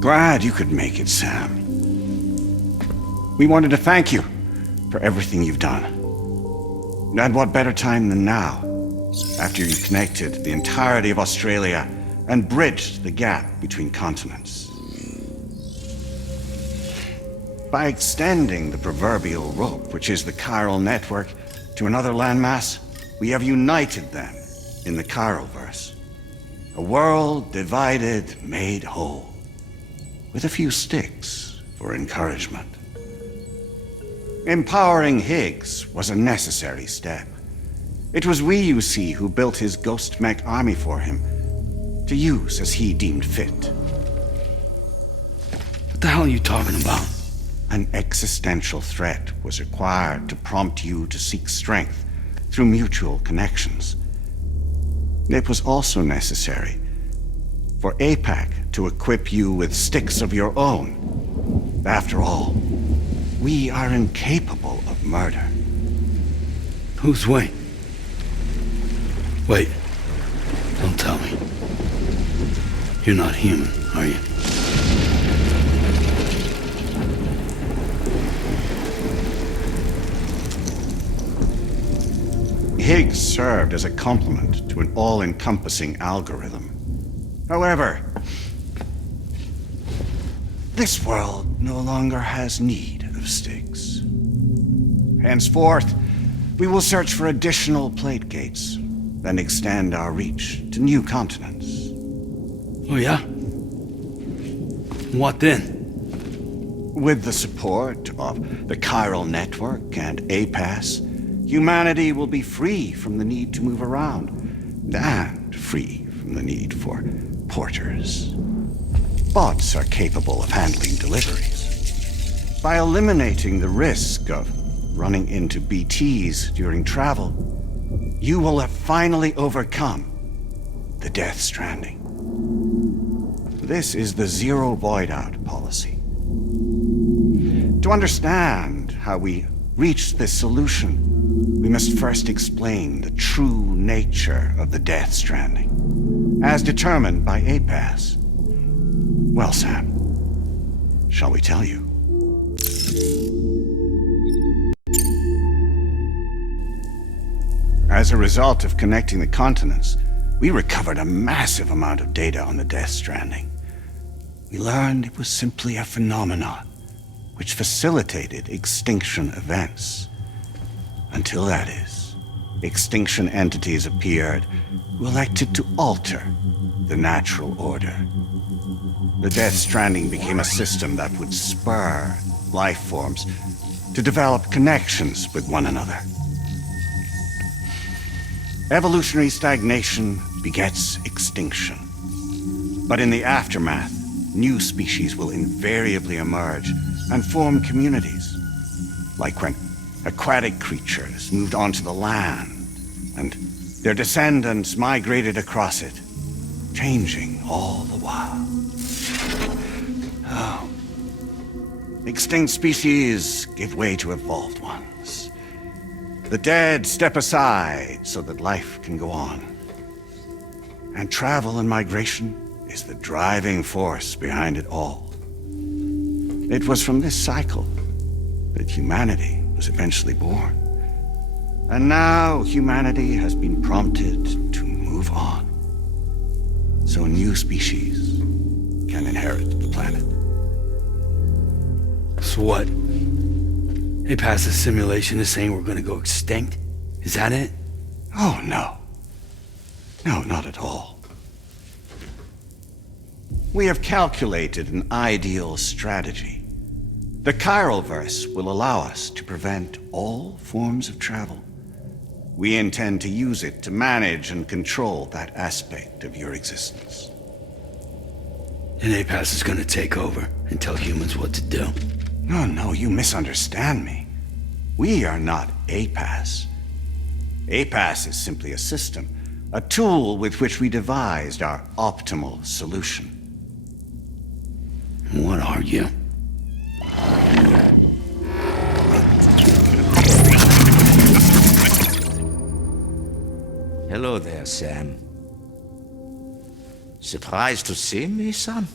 Glad you could make it, Sam. We wanted to thank you for everything you've done. And what better time than now, after you connected the entirety of Australia and bridged the gap between continents. By extending the proverbial rope, which is the Chiral Network, to another landmass, we have united them in the Chiralverse. A world divided, made whole. With a few sticks for encouragement. Empowering Higgs was a necessary step. It was we, you see, who built his ghost mech army for him, to use as he deemed fit. What the hell are you talking about? An existential threat was required to prompt you to seek strength through mutual connections. It was also necessary for APAC to equip you with sticks of your own. After all, we are incapable of murder. Who's we? Wait, don't tell me. You're not human, are you? Higgs served as a complement to an all-encompassing algorithm. However, this world no longer has need of sticks. Henceforth, we will search for additional plate gates, then extend our reach to new continents. Oh yeah? What then? With the support of the Chiral Network and APAS, humanity will be free from the need to move around, and free from the need for porters. Bots are capable of handling deliveries. By eliminating the risk of running into BTs during travel, you will have finally overcome the Death Stranding. This is the Zero Void Out policy. To understand how we reached this solution, we must first explain the true nature of the Death Stranding, as determined by APAS. Well, Sam, shall we tell you? As a result of connecting the continents, we recovered a massive amount of data on the Death Stranding. We learned it was simply a phenomenon which facilitated extinction events. Until that is, extinction entities appeared who elected to alter the natural order. The Death Stranding became a system that would spur life forms to develop connections with one another. Evolutionary stagnation begets extinction. But in the aftermath, new species will invariably emerge and form communities. Like when aquatic creatures moved onto the land, and their descendants migrated across it, changing all the while. Oh. Extinct species give way to evolved ones. The dead step aside so that life can go on. And travel and migration is the driving force behind it all. It was from this cycle that humanity was eventually born. And now humanity has been prompted to move on. So new species can inherit the planet. So what? They passed a simulation is saying we're gonna go extinct? Is that it? Oh, no. No, not at all. We have calculated an ideal strategy. The Chiralverse will allow us to prevent all forms of travel. We intend to use it to manage and control that aspect of your existence. And APAS is gonna take over and tell humans what to do. No, you misunderstand me. We are not APAS. APAS is simply a system, a tool with which we devised our optimal solution. What are you? Hello there, Sam. Surprised to see me, son?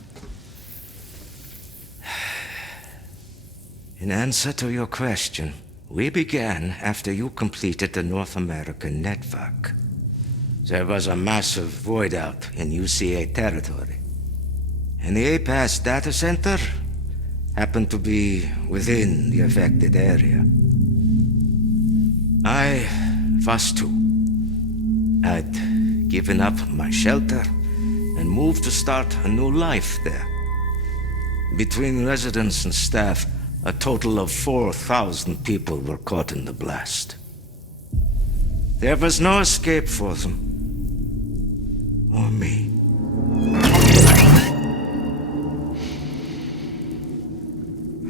In answer to your question, we began after you completed the North American network. There was a massive void out in UCA territory, and the APAS data center happened to be within the affected area. I was too. I'd given up my shelter and moved to start a new life there. Between residents and staff, a total of 4,000 people were caught in the blast. There was no escape for them. Or me.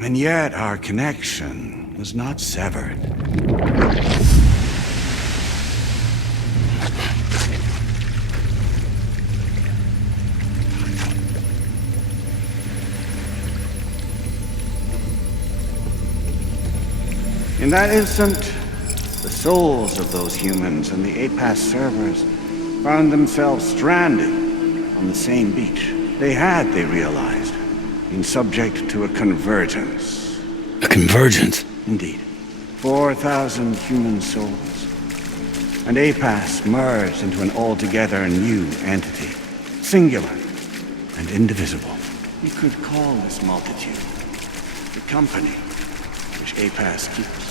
And yet our connection was not severed. In that instant, the souls of those humans and the APAS servers found themselves stranded on the same beach. They had, they realized, been subject to a convergence. A convergence? Indeed. 4,000 human souls. And APAS merged into an altogether new entity. Singular and indivisible. You could call this multitude the company which APAS keeps.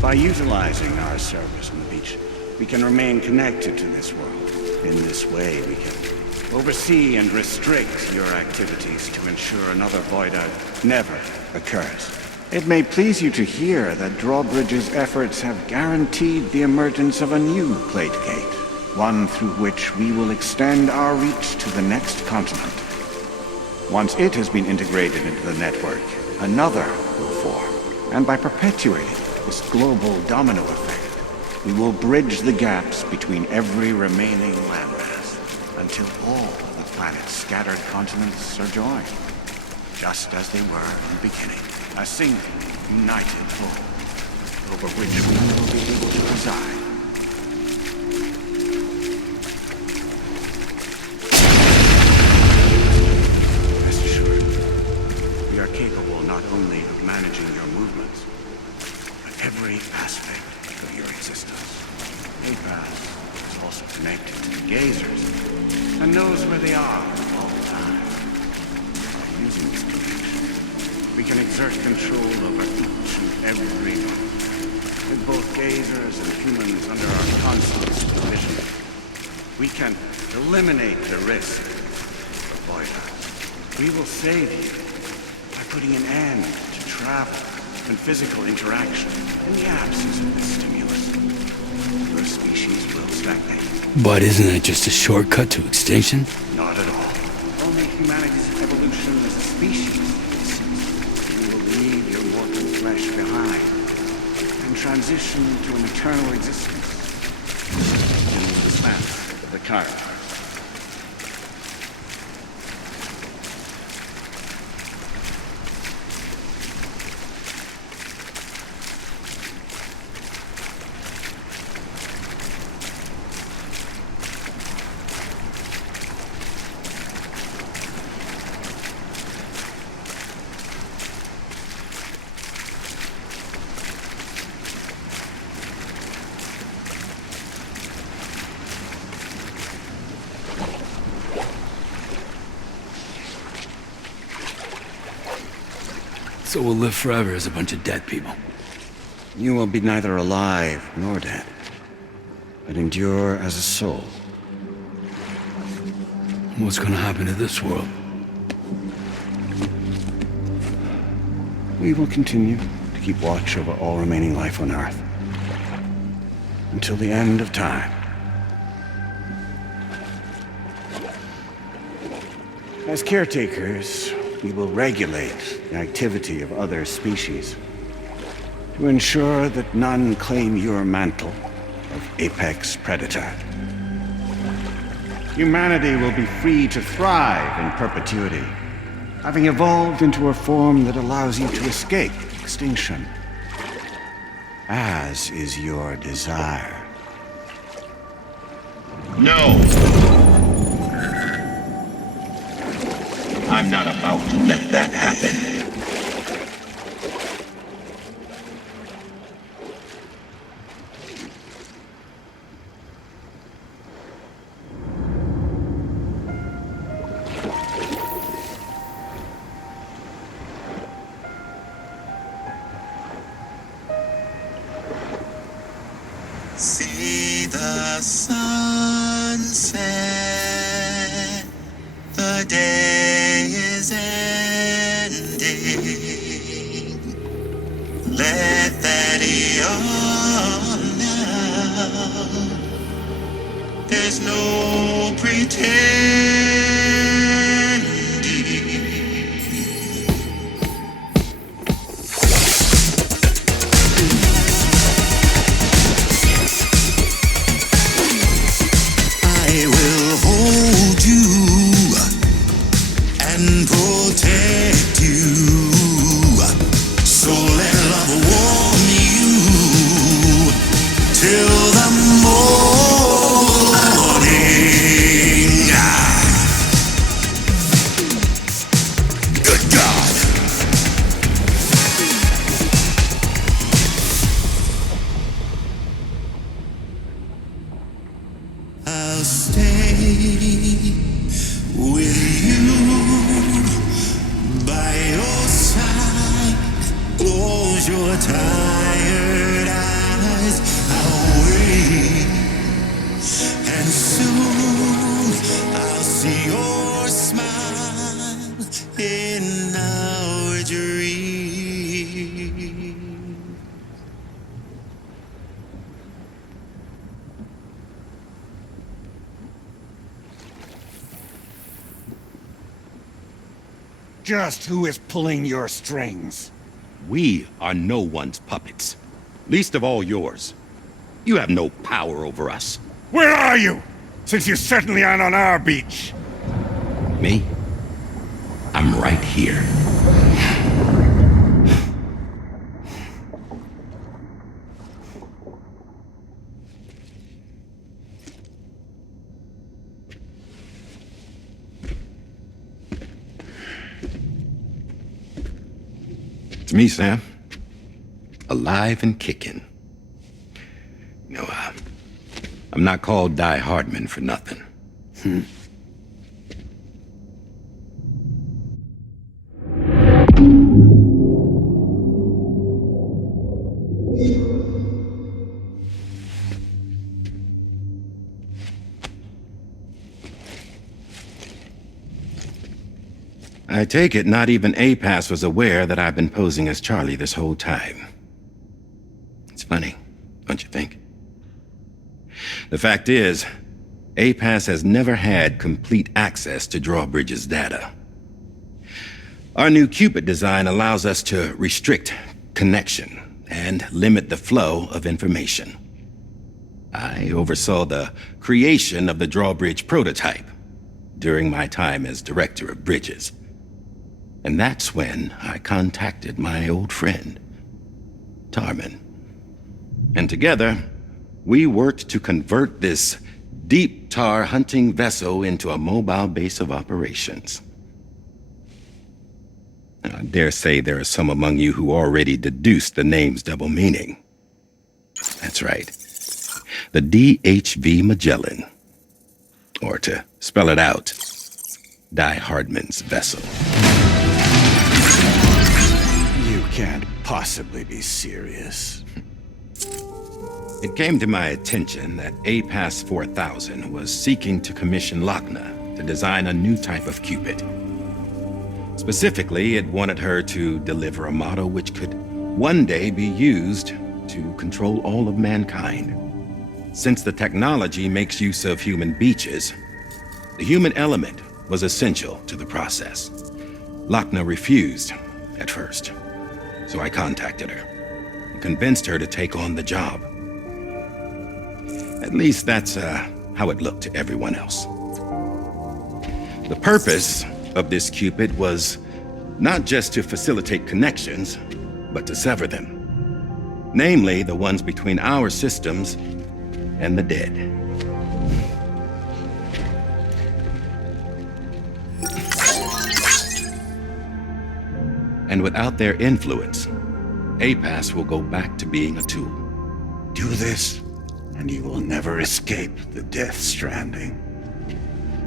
By utilizing our service on the beach, we can remain connected to this world. In this way, we can oversee and restrict your activities to ensure another void out never occurs. It may please you to hear that Drawbridge's efforts have guaranteed the emergence of a new plate gate, one through which we will extend our reach to the next continent. Once it has been integrated into the network, another will form, and by perpetuating this global domino effect, we will bridge the gaps between every remaining landmass until all of the planet's scattered continents are joined, just as they were in the beginning, a single, united whole, over which we will be able to preside. Rest assured, we are capable not only of managing your movements, every aspect of your existence. APAS is also connected to the gazers and knows where they are all the time. By using this connection, we can exert control over each and every one. With both gazers and humans under our constant supervision, we can eliminate the risk of void out. We will save you by putting an end to travel and physical interaction. In the absence of this stimulus, your species will stagnate. But isn't that just a shortcut to extinction? Not at all. Only humanity's evolution as a species. You will leave your mortal flesh behind and transition to an eternal existence. In the slant of the Chiral. So we'll live forever as a bunch of dead people. You will be neither alive nor dead, but endure as a soul. What's gonna happen to this world? We will continue to keep watch over all remaining life on Earth until the end of time. As caretakers, we will regulate the activity of other species to ensure that none claim your mantle of apex predator. Humanity will be free to thrive in perpetuity, having evolved into a form that allows you to escape extinction, as is your desire. No! I'm not about to let that happen. See the sunset, the day is ending. Let that yawn now. There's no pretending. I will hold you and protect you. So let love warm you till the morning. Good God. I'll stay with you by your side. Close your tired eyes. I'll wait, and soon I'll see your smile in our dream. Just who is pulling your strings? We are no one's puppets. Least of all yours. You have no power over us. Where are you? Since you certainly aren't on our beach. Me? I'm right here. It's me, Sam. Alive and kicking. No, I'm not called Die Hardman for nothing. I take it not even APAS was aware that I've been posing as Charlie this whole time. It's funny, don't you think? The fact is, APAS has never had complete access to Drawbridge's data. Our new Cupid design allows us to restrict connection and limit the flow of information. I oversaw the creation of the Drawbridge prototype during my time as Director of Bridges. And that's when I contacted my old friend, Tarman. And together, we worked to convert this deep tar hunting vessel into a mobile base of operations. I dare say there are some among you who already deduced the name's double meaning. That's right. The DHV Magellan. Or to spell it out, Die Hardman's vessel. You can't possibly be serious. It came to my attention that APAS 4000 was seeking to commission Lochna to design a new type of Cupid. Specifically, it wanted her to deliver a model which could one day be used to control all of mankind. Since the technology makes use of human beaches, the human element was essential to the process. Lochner refused at first, so I contacted her and convinced her to take on the job. At least that's how it looked to everyone else. The purpose of this Cupid was not just to facilitate connections, but to sever them. Namely, the ones between our systems and the dead. And without their influence, APAS will go back to being a tool. Do this, and you will never escape the death stranding.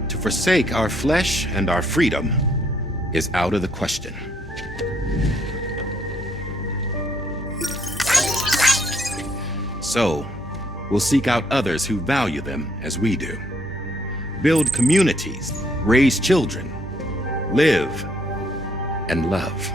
To forsake our flesh and our freedom is out of the question. So, we'll seek out others who value them as we do. Build communities, raise children, live, and love.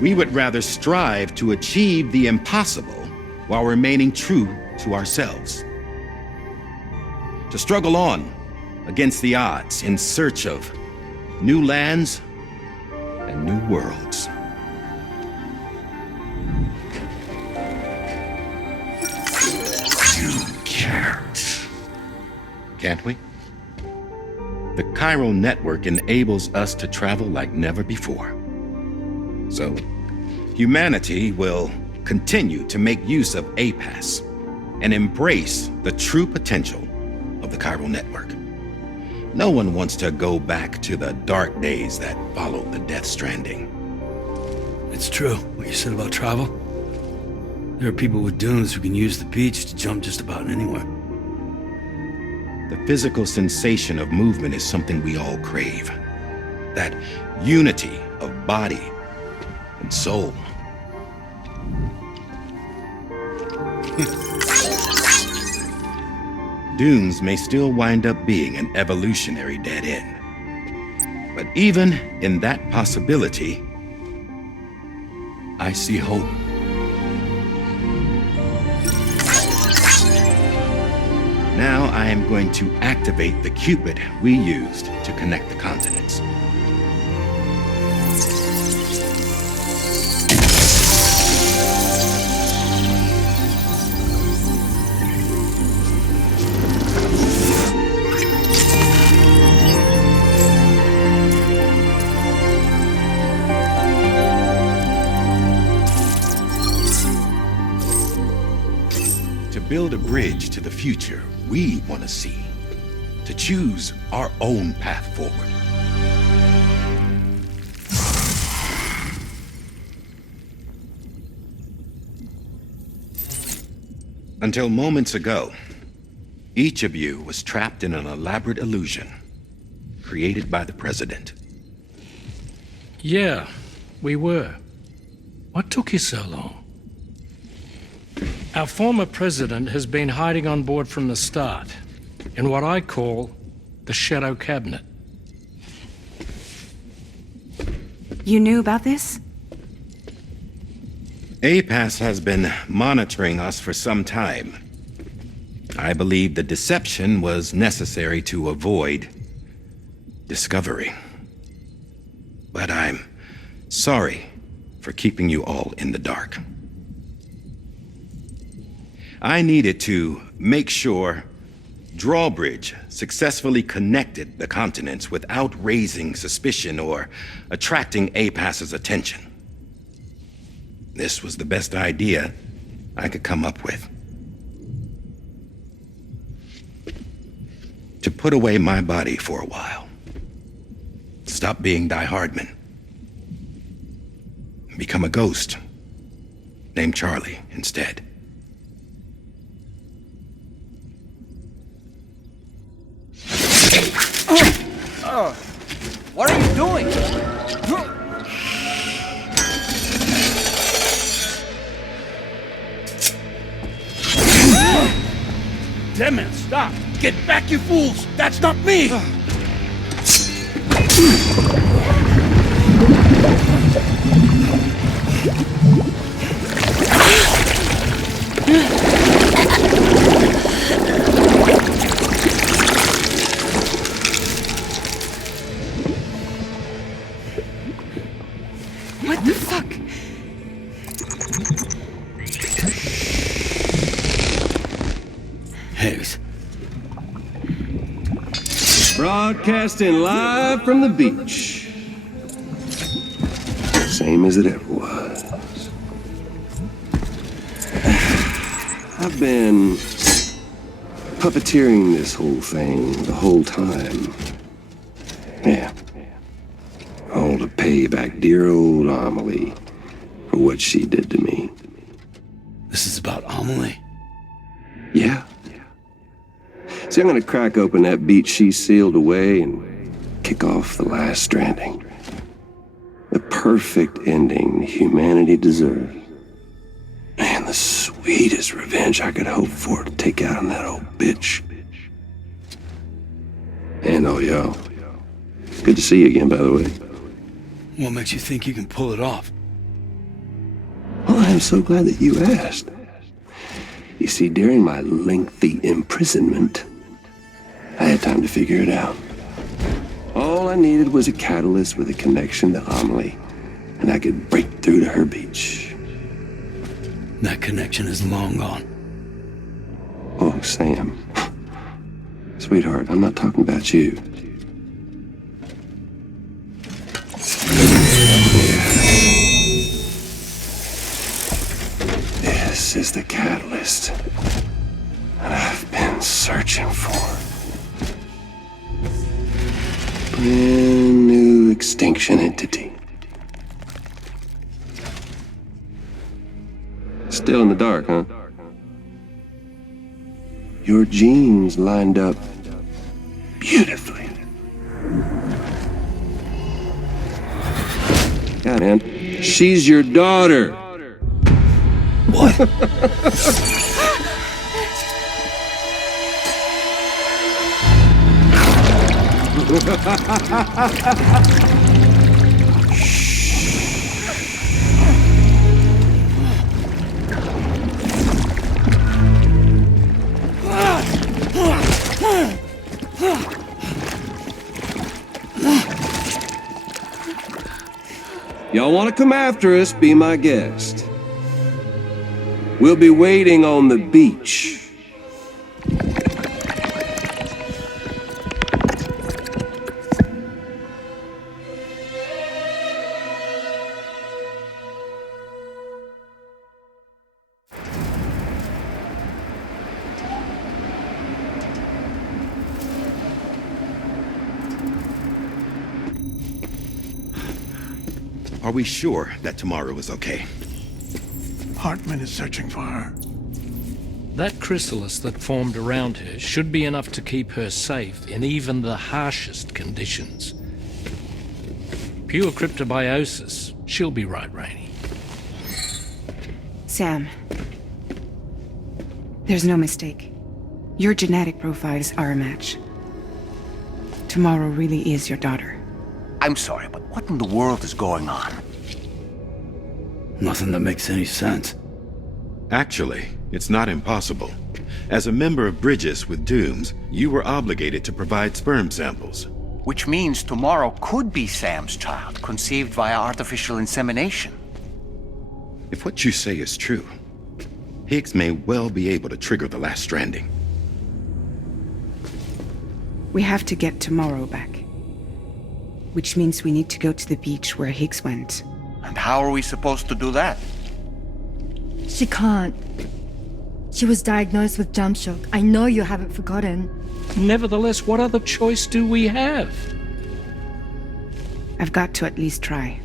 We would rather strive to achieve the impossible while remaining true to ourselves. To struggle on against the odds in search of new lands and new worlds. You can't. Can't we? The Chiral Network enables us to travel like never before. So, humanity will continue to make use of APAS and embrace the true potential of the Chiral Network. No one wants to go back to the dark days that followed the Death Stranding. It's true, what you said about travel. There are people with dunes who can use the beach to jump just about anywhere. The physical sensation of movement is something we all crave. That unity of body and soul. Dunes may still wind up being an evolutionary dead end. But even in that possibility, I see hope. Now I am going to activate the Cupid we used to connect the continents. To build a bridge to the future we want to see, to choose our own path forward. Until moments ago, each of you was trapped in an elaborate illusion created by the President. Yeah, we were. What took you so long? Our former president has been hiding on board from the start, in what I call the Shadow Cabinet. You knew about this? APAS has been monitoring us for some time. I believe the deception was necessary to avoid discovery. But I'm sorry for keeping you all in the dark. I needed to make sure Drawbridge successfully connected the continents without raising suspicion or attracting APAS's attention. This was the best idea I could come up with. To put away my body for a while. Stop being Die Hardman. Become a ghost named Charlie instead. What are you doing? Damn man, stop! Get back, you fools! That's not me! What the fuck? Higgs. Broadcasting live from the beach. Same as it ever was. I've been puppeteering this whole thing the whole time. Yeah. All to pay back dear old Amelie for what she did to me. This is about Amelie? Yeah. See, I'm gonna crack open that beach she sealed away and kick off the last Stranding. The perfect ending humanity deserves. Man, the sweetest revenge I could hope for to take out on that old bitch. And oh, yo. Good to see you again, by the way. What makes you think you can pull it off? Well, I'm so glad that you asked. You see, during my lengthy imprisonment, I had time to figure it out. All I needed was a catalyst with a connection to Amelie, and I could break through to her beach. That connection is long gone. Oh, Sam. Sweetheart, I'm not talking about you. This is the catalyst that I've been searching for. Brand new extinction entity. Still in the dark, huh? Your genes lined up beautifully. Yeah, man. She's your daughter. What? Y'all want to come after us, be my guest. We'll be waiting on the beach. Are we sure that tomorrow is okay? Hartman is searching for her. That chrysalis that formed around her should be enough to keep her safe in even the harshest conditions. Pure cryptobiosis. She'll be right, Rainey. Sam. There's no mistake. Your genetic profiles are a match. Tomorrow really is your daughter. I'm sorry, but what in the world is going on? Nothing that makes any sense. Actually, it's not impossible. As a member of Bridges with Dooms, you were obligated to provide sperm samples. Which means tomorrow could be Sam's child, conceived via artificial insemination. If what you say is true, Higgs may well be able to trigger the last Stranding. We have to get tomorrow back. Which means we need to go to the beach where Higgs went. And how are we supposed to do that? She can't. She was diagnosed with jump shock. I know you haven't forgotten. Nevertheless, what other choice do we have? I've got to at least try.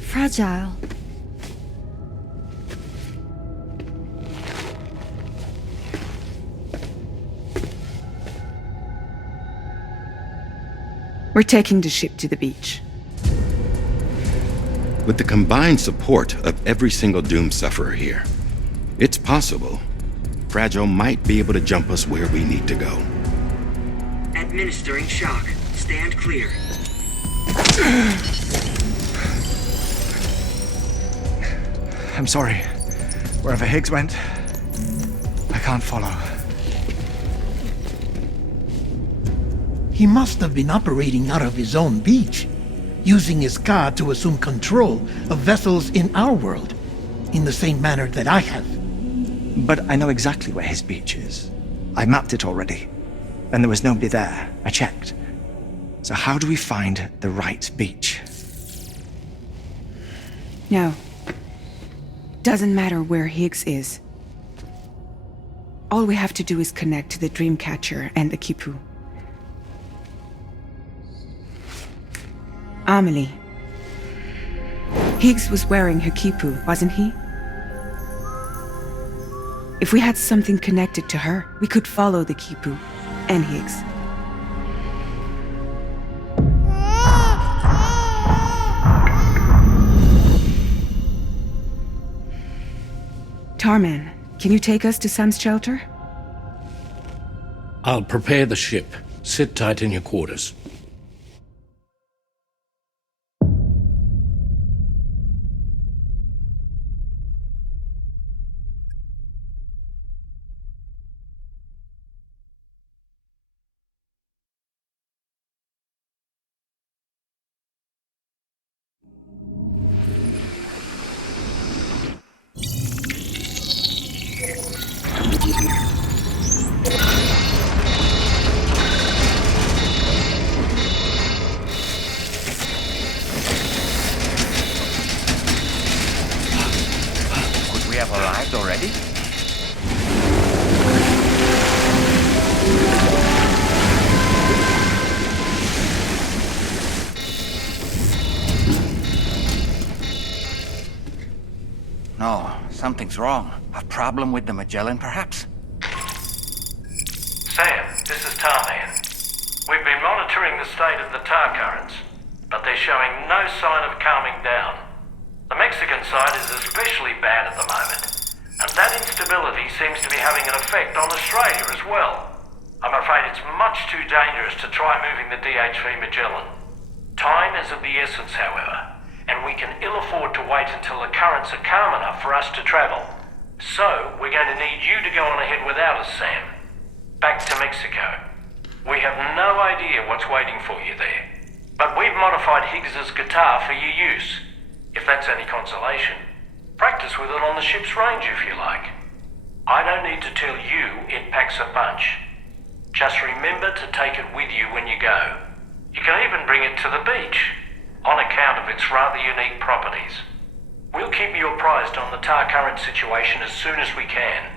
Fragile. We're taking the ship to the beach. With the combined support of every single Doom sufferer here, it's possible Fragile might be able to jump us where we need to go. Administering shock. Stand clear. I'm sorry. Wherever Higgs went, I can't follow. He must have been operating out of his own beach. using his car to assume control of vessels in our world, in the same manner that I have. But I know exactly where his beach is. I mapped it already, and there was nobody there. I checked. So how do we find the right beach? No. Doesn't matter where Higgs is. All we have to do is connect to the Dreamcatcher and the Kipu. Amelie. Higgs was wearing her Kipu, wasn't he? If we had something connected to her, we could follow the Kipu and Higgs. Tarman, can you take us to Sam's shelter? I'll prepare the ship. Sit tight in your quarters. Could we have arrived already? No, something's wrong. A problem with the Magellan, perhaps? Sam, this is Tarman. We've been monitoring the state of the tar currents, but they're showing no sign of calming down. The Mexican side is especially bad at the moment, and that instability seems to be having an effect on Australia as well. I'm afraid it's much too dangerous to try moving the DHV Magellan. Time is of the essence, however, and we can ill afford to wait until the currents are calm enough for us to travel. So, we're going to need you to go on ahead without us, Sam. Back to Mexico. We have no idea what's waiting for you there, but we've modified Higgs's guitar for your use. If that's any consolation, practice with it on the ship's range if you like. I don't need to tell you it packs a punch. Just remember to take it with you when you go. You can even bring it to the beach, on account of its rather unique properties. We'll keep you apprised on the tar current situation as soon as we can.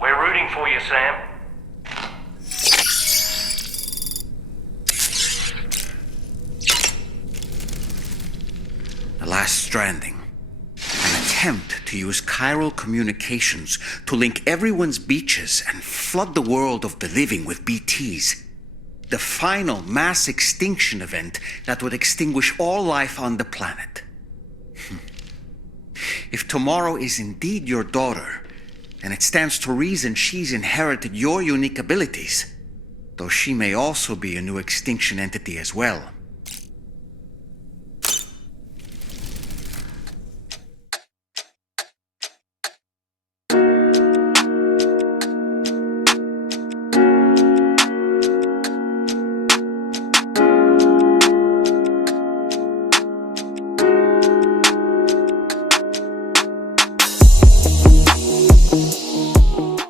We're rooting for you, Sam. The last Stranding. An attempt to use chiral communications to link everyone's beaches and flood the world of the living with BTs. The final mass extinction event that would extinguish all life on the planet. If tomorrow is indeed your daughter, then it stands to reason she's inherited your unique abilities, though she may also be a new extinction entity as well.